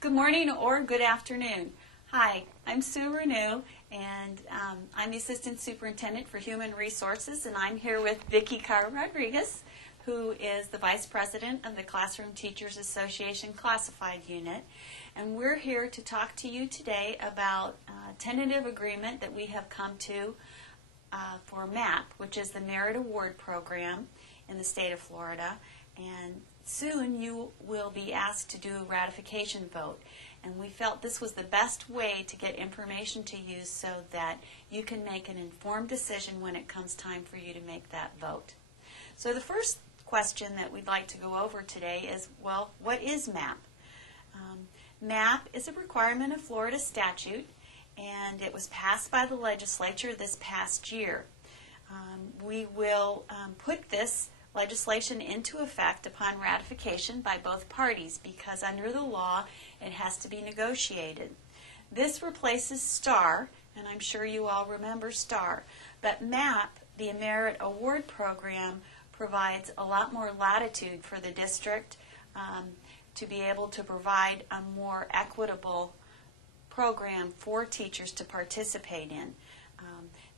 Good morning or good afternoon. Hi, I'm Sue Renew, and I'm the Assistant Superintendent for Human Resources, and I'm here with Vicki Carr-Rodriguez, who is the Vice President of the Classroom Teachers Association Classified Unit. And we're here to talk to you today about a tentative agreement that we have come to for MAP, which is the Merit Award Program in the state of Florida. And soon you will be asked to do a ratification vote. And we felt this was the best way to get information to you so that you can make an informed decision when it comes time for you to make that vote. So the first question that we'd like to go over today is, well, what is MAP? MAP is a requirement of Florida statute, and it was passed by the legislature this past year. We will put this legislation into effect upon ratification by both parties because under the law it has to be negotiated. This replaces STAR, and I'm sure you all remember STAR, but MAP, the Merit Award Program, provides a lot more latitude for the district to be able to provide a more equitable program for teachers to participate in.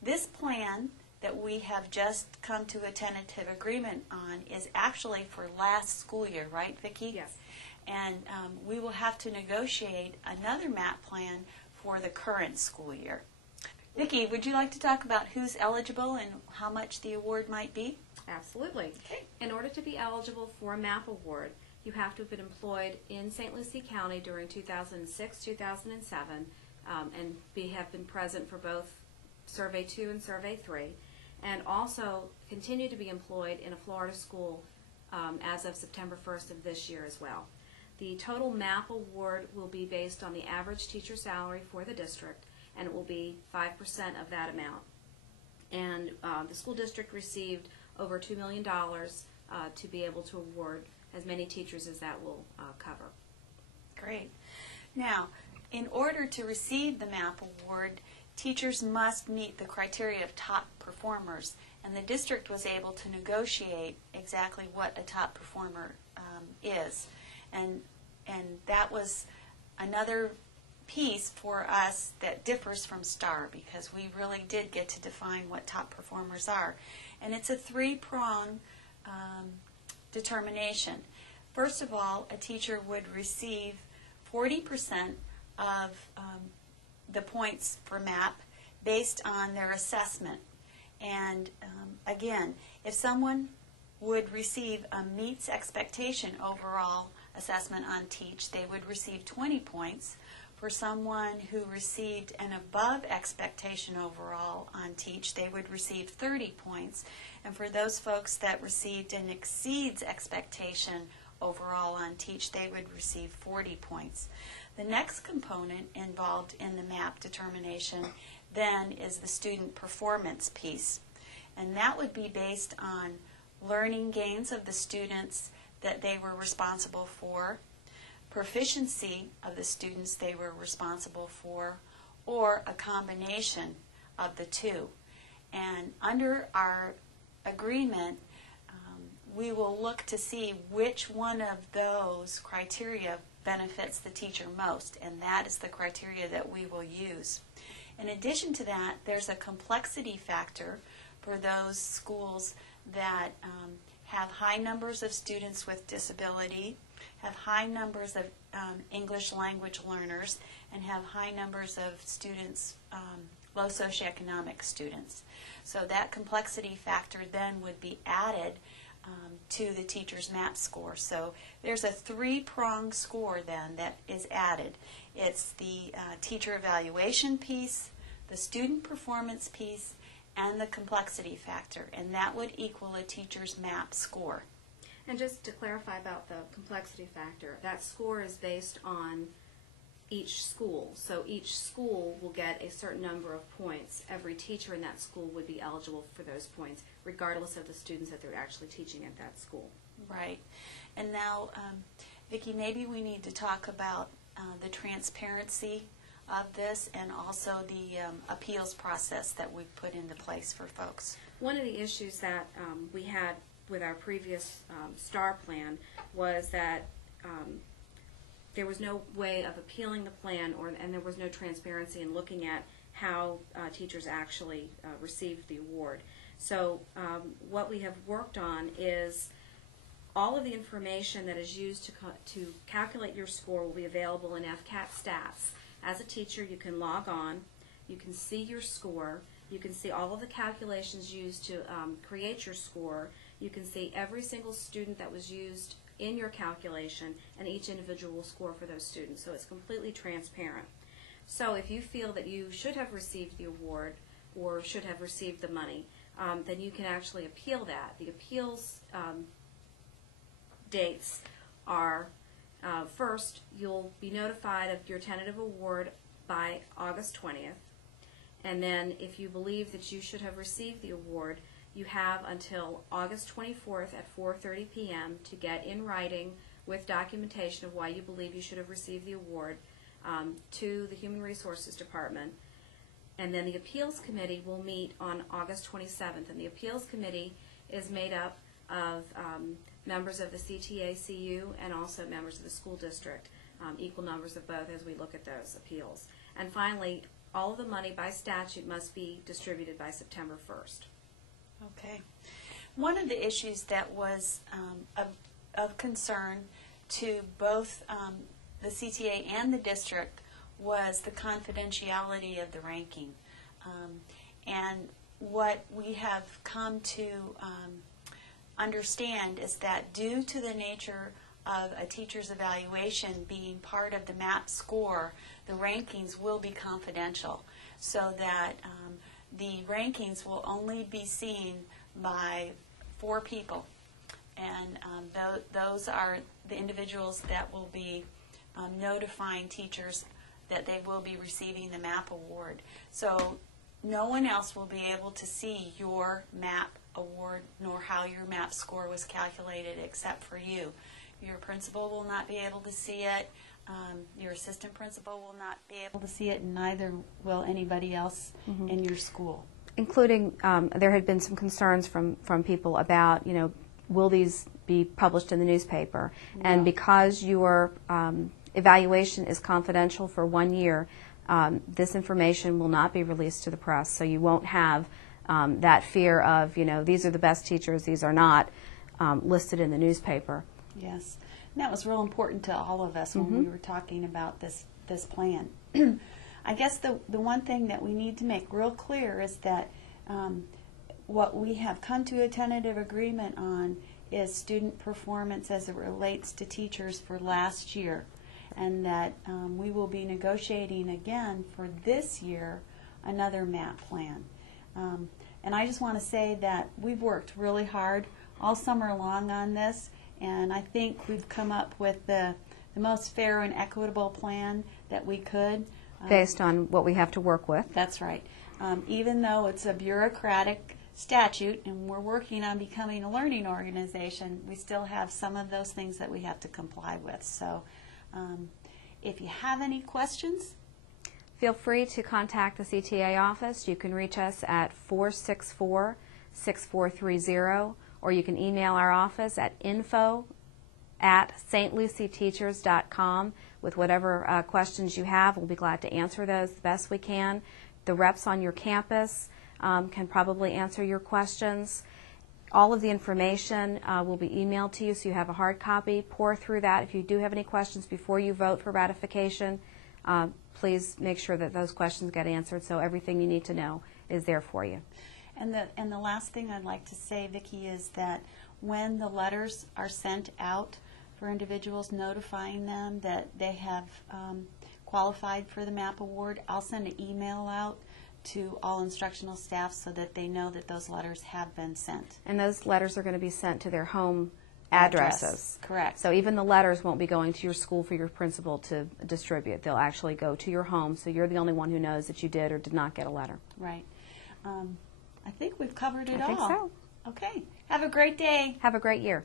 This plan that we have just come to a tentative agreement on is actually for last school year, right, Vicki? Yes. And we will have to negotiate another MAP plan for the current school year. Vicki, would you like to talk about who's eligible and how much the award might be? Absolutely. Okay. In order to be eligible for a MAP award, you have to have been employed in St. Lucie County during 2006, 2007, and have been present for both Survey 2 and Survey 3, and also continue to be employed in a Florida school as of September 1st of this year as well. The total MAP award will be based on the average teacher salary for the district, and it will be 5% of that amount. And the school district received over $2 million to be able to award as many teachers as that will cover. Great. Now, in order to receive the MAP award, teachers must meet the criteria of top performers, and the district was able to negotiate exactly what a top performer is. And that was another piece for us that differs from STAR, because we really did get to define what top performers are. And it's a three-prong determination. First of all, a teacher would receive 40% of the points for MAP based on their assessment. And again, if someone would receive a meets expectation overall assessment on TEACH, they would receive 20 points. For someone who received an above expectation overall on TEACH, they would receive 30 points. And for those folks that received an exceeds expectation overall on TEACH, they would receive 40 points. The next component involved in the MAP determination then is the student performance piece. And that would be based on learning gains of the students that they were responsible for, proficiency of the students they were responsible for, or a combination of the two. And under our agreement, we will look to see which one of those criteria benefits the teacher most, and that is the criteria that we will use. In addition to that, there's a complexity factor for those schools that have high numbers of students with disability, have high numbers of English language learners, and have high numbers of students, low socioeconomic students. So that complexity factor then would be added to the teacher's MAP score. So there's a three-pronged score then that is added. It's the teacher evaluation piece, the student performance piece, and the complexity factor, and that would equal a teacher's MAP score. And just to clarify about the complexity factor, that score is based on each school. So each school will get a certain number of points. Every teacher in that school would be eligible for those points, regardless of the students that they're actually teaching at that school. Right. And now, Vicki, maybe we need to talk about the transparency of this and also the appeals process that we've put into place for folks. One of the issues that we had with our previous STAR plan was that there was no way of appealing the plan, and there was no transparency in looking at how teachers actually received the award. So what we have worked on is all of the information that is used to calculate your score will be available in FCAT Stats. As a teacher, you can log on, you can see your score, you can see all of the calculations used to create your score, you can see every single student that was used in your calculation, and each individual score for those students. So it's completely transparent. So if you feel that you should have received the award or should have received the money, then you can actually appeal that. The appeals dates are, first, you'll be notified of your tentative award by August 20th. And then if you believe that you should have received the award, you have until August 24th at 4:30 p.m. to get in writing with documentation of why you believe you should have received the award to the Human Resources Department. And then the Appeals Committee will meet on August 27th. And the Appeals Committee is made up of members of the CTA-CU and also members of the school district, equal numbers of both as we look at those appeals. And finally, all of the money by statute must be distributed by September 1st. Okay. One of the issues that was of concern to both the CTA and the district was the confidentiality of the ranking. And what we have come to understand is that due to the nature of a teacher's evaluation being part of the MAP score, the rankings will be confidential, so that the rankings will only be seen by 4 people, and those are the individuals that will be notifying teachers that they will be receiving the MAP award. So no one else will be able to see your MAP award nor how your MAP score was calculated except for you. Your principal will not be able to see it. Your assistant principal will not be able to see it, and neither will anybody else in your school. Including, there had been some concerns from people about, will these be published in the newspaper? No. And because your evaluation is confidential for 1 year, this information will not be released to the press, so you won't have that fear of, these are the best teachers, these are not listed in the newspaper. Yes, and that was real important to all of us when we were talking about this plan. I guess the one thing that we need to make real clear is that what we have come to a tentative agreement on is student performance as it relates to teachers for last year, and that we will be negotiating again for this year another MAP plan. And I just want to say that we've worked really hard all summer long on this, and I think we've come up with the most fair and equitable plan that we could. Based on what we have to work with. That's right. Even though it's a bureaucratic statute and we're working on becoming a learning organization, we still have some of those things that we have to comply with. So if you have any questions, feel free to contact the CTA office. You can reach us at 464-6430, or you can email our office at info@stlucieteachers.com with whatever questions you have. We'll be glad to answer those the best we can. The reps on your campus can probably answer your questions. All of the information will be emailed to you, so you have a hard copy. Pour through that. If you do have any questions before you vote for ratification, please make sure that those questions get answered, so everything you need to know is there for you. And the last thing I'd like to say, Vicki, is that when the letters are sent out for individuals notifying them that they have qualified for the MAP award, I'll send an email out to all instructional staff so that they know that those letters have been sent. And those letters are going to be sent to their home addresses. Correct. So even the letters won't be going to your school for your principal to distribute. They'll actually go to your home, so you're the only one who knows that you did or did not get a letter. Right. I think we've covered it all. I think so. Okay. Have a great day. Have a great year.